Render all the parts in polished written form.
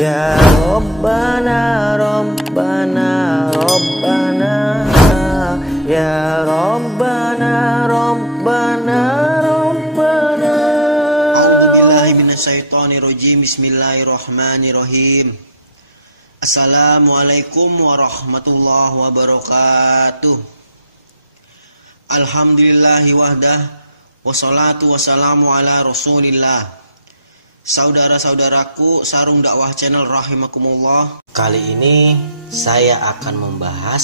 Ya Rabbana Rabbana Rabbana Ya Rabbana Rabbana Rabbana. A'udzubillahi minasyaitonirrajim. Bismillahirrahmanirrahim. Assalamualaikum warahmatullahi wabarakatuh. Alhamdulillahi wahdah, wassalatu wassalamu ala rasulillah. Saudara-saudaraku Sarung Dakwah Channel rahimakumullah. Kali ini saya akan membahas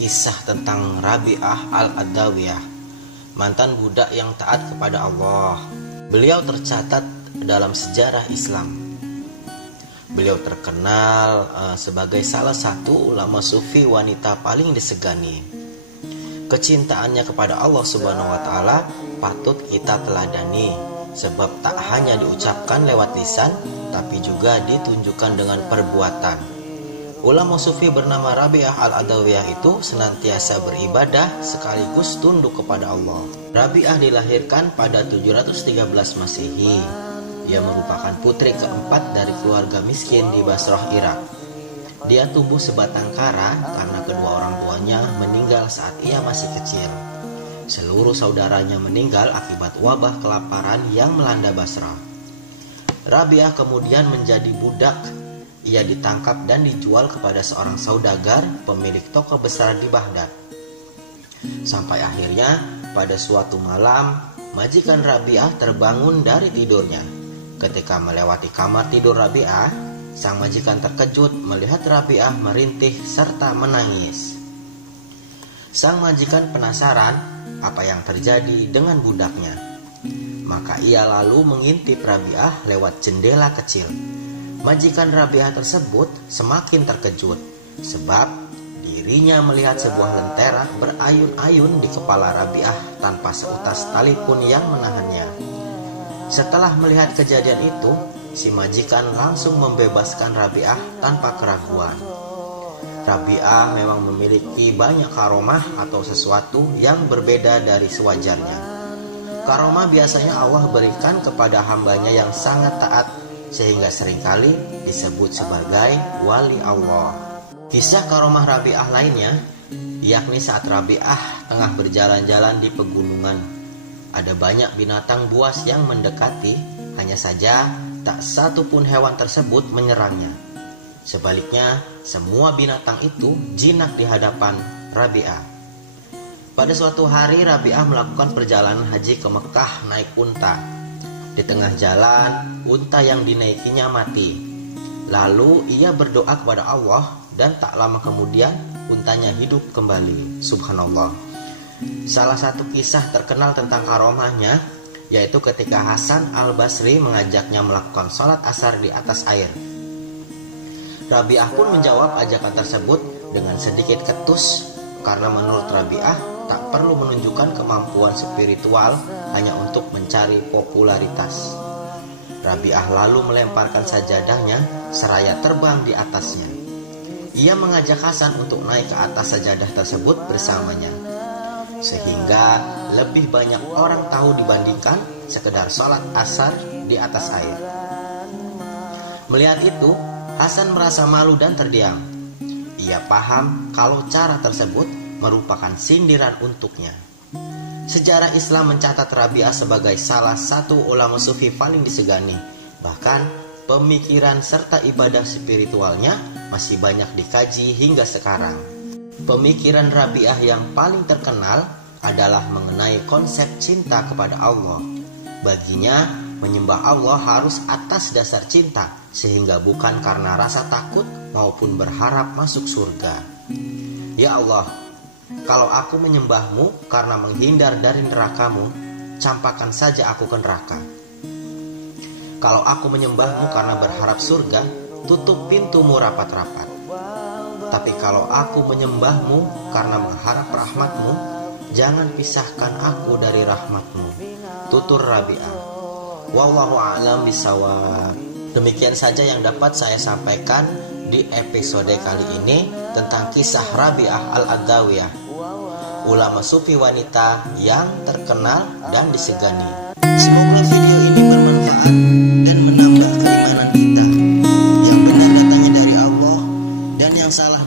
kisah tentang Rabi'ah al-Adawiyah, mantan budak yang taat kepada Allah. Beliau tercatat dalam sejarah Islam. Beliau terkenal sebagai salah satu ulama sufi wanita paling disegani. Kecintaannya kepada Allah Subhanahu wa taala patut kita teladani, sebab tak hanya diucapkan lewat lisan, tapi juga ditunjukkan dengan perbuatan. Ulama sufi bernama Rabi'ah al-Adawiyah itu senantiasa beribadah sekaligus tunduk kepada Allah. Rabi'ah dilahirkan pada 713 Masehi. Ia merupakan putri keempat dari keluarga miskin di Basrah, Irak. Dia tumbuh sebatang kara karena kedua orang tuanya meninggal saat ia masih kecil. Seluruh saudaranya meninggal akibat wabah kelaparan yang melanda Basrah. Rabi'ah kemudian menjadi budak. Ia ditangkap dan dijual kepada seorang saudagar pemilik toko besar di Baghdad. Sampai akhirnya pada suatu malam, majikan Rabi'ah terbangun dari tidurnya. Ketika melewati kamar tidur Rabi'ah, sang majikan terkejut melihat Rabi'ah merintih serta menangis. Sang majikan penasaran apa yang terjadi dengan budaknya. Maka ia lalu mengintip Rabi'ah lewat jendela kecil. Majikan Rabi'ah tersebut semakin terkejut, sebab dirinya melihat sebuah lentera berayun-ayun di kepala Rabi'ah tanpa seutas tali pun yang menahannya. Setelah melihat kejadian itu, si majikan langsung membebaskan Rabi'ah tanpa keraguan. Rabi'ah memang memiliki banyak karomah atau sesuatu yang berbeda dari sewajarnya. Karomah biasanya Allah berikan kepada hambanya yang sangat taat, sehingga seringkali disebut sebagai wali Allah. Kisah karomah Rabi'ah lainnya, yakni saat Rabi'ah tengah berjalan-jalan di pegunungan. Ada banyak binatang buas yang mendekati, hanya saja tak satu pun hewan tersebut menyerangnya. Sebaliknya, semua binatang itu jinak di hadapan Rabi'ah. Pada suatu hari, Rabi'ah melakukan perjalanan haji ke Mekah naik unta. Di tengah jalan, unta yang dinaikinya mati. Lalu ia berdoa kepada Allah dan tak lama kemudian untanya hidup kembali. Subhanallah. Salah satu kisah terkenal tentang karomahnya yaitu ketika Hasan al-Basri mengajaknya melakukan sholat asar di atas air. Rabi'ah pun menjawab ajakan tersebut dengan sedikit ketus, karena menurut Rabi'ah tak perlu menunjukkan kemampuan spiritual hanya untuk mencari popularitas. Rabi'ah lalu melemparkan sajadahnya seraya terbang di atasnya. Ia mengajak Hasan untuk naik ke atas sajadah tersebut bersamanya, sehingga lebih banyak orang tahu dibandingkan sekedar sholat asar di atas air. Melihat itu, Hasan merasa malu dan terdiam. Ia paham kalau cara tersebut merupakan sindiran untuknya. Sejarah Islam mencatat Rabi'ah sebagai salah satu ulama sufi paling disegani. Bahkan pemikiran serta ibadah spiritualnya masih banyak dikaji hingga sekarang. Pemikiran Rabi'ah yang paling terkenal adalah mengenai konsep cinta kepada Allah. Baginya, menyembah Allah harus atas dasar cinta, sehingga bukan karena rasa takut maupun berharap masuk surga. Ya Allah, kalau aku menyembahmu karena menghindar dari nerakamu, campakkan saja aku ke neraka. Kalau aku menyembahmu karena berharap surga, tutup pintumu rapat-rapat. Tapi kalau aku menyembahmu karena mengharap rahmatmu, jangan pisahkan aku dari rahmatmu. Tutur Rabi'ah. Wallahu a'lam bishawab. Demikian saja yang dapat saya sampaikan di episode kali ini tentang kisah Rabi'ah al-Adawiyah, ulama sufi wanita yang terkenal dan disegani. Semoga video ini bermanfaat dan menambah keimanan kita. Yang benar salah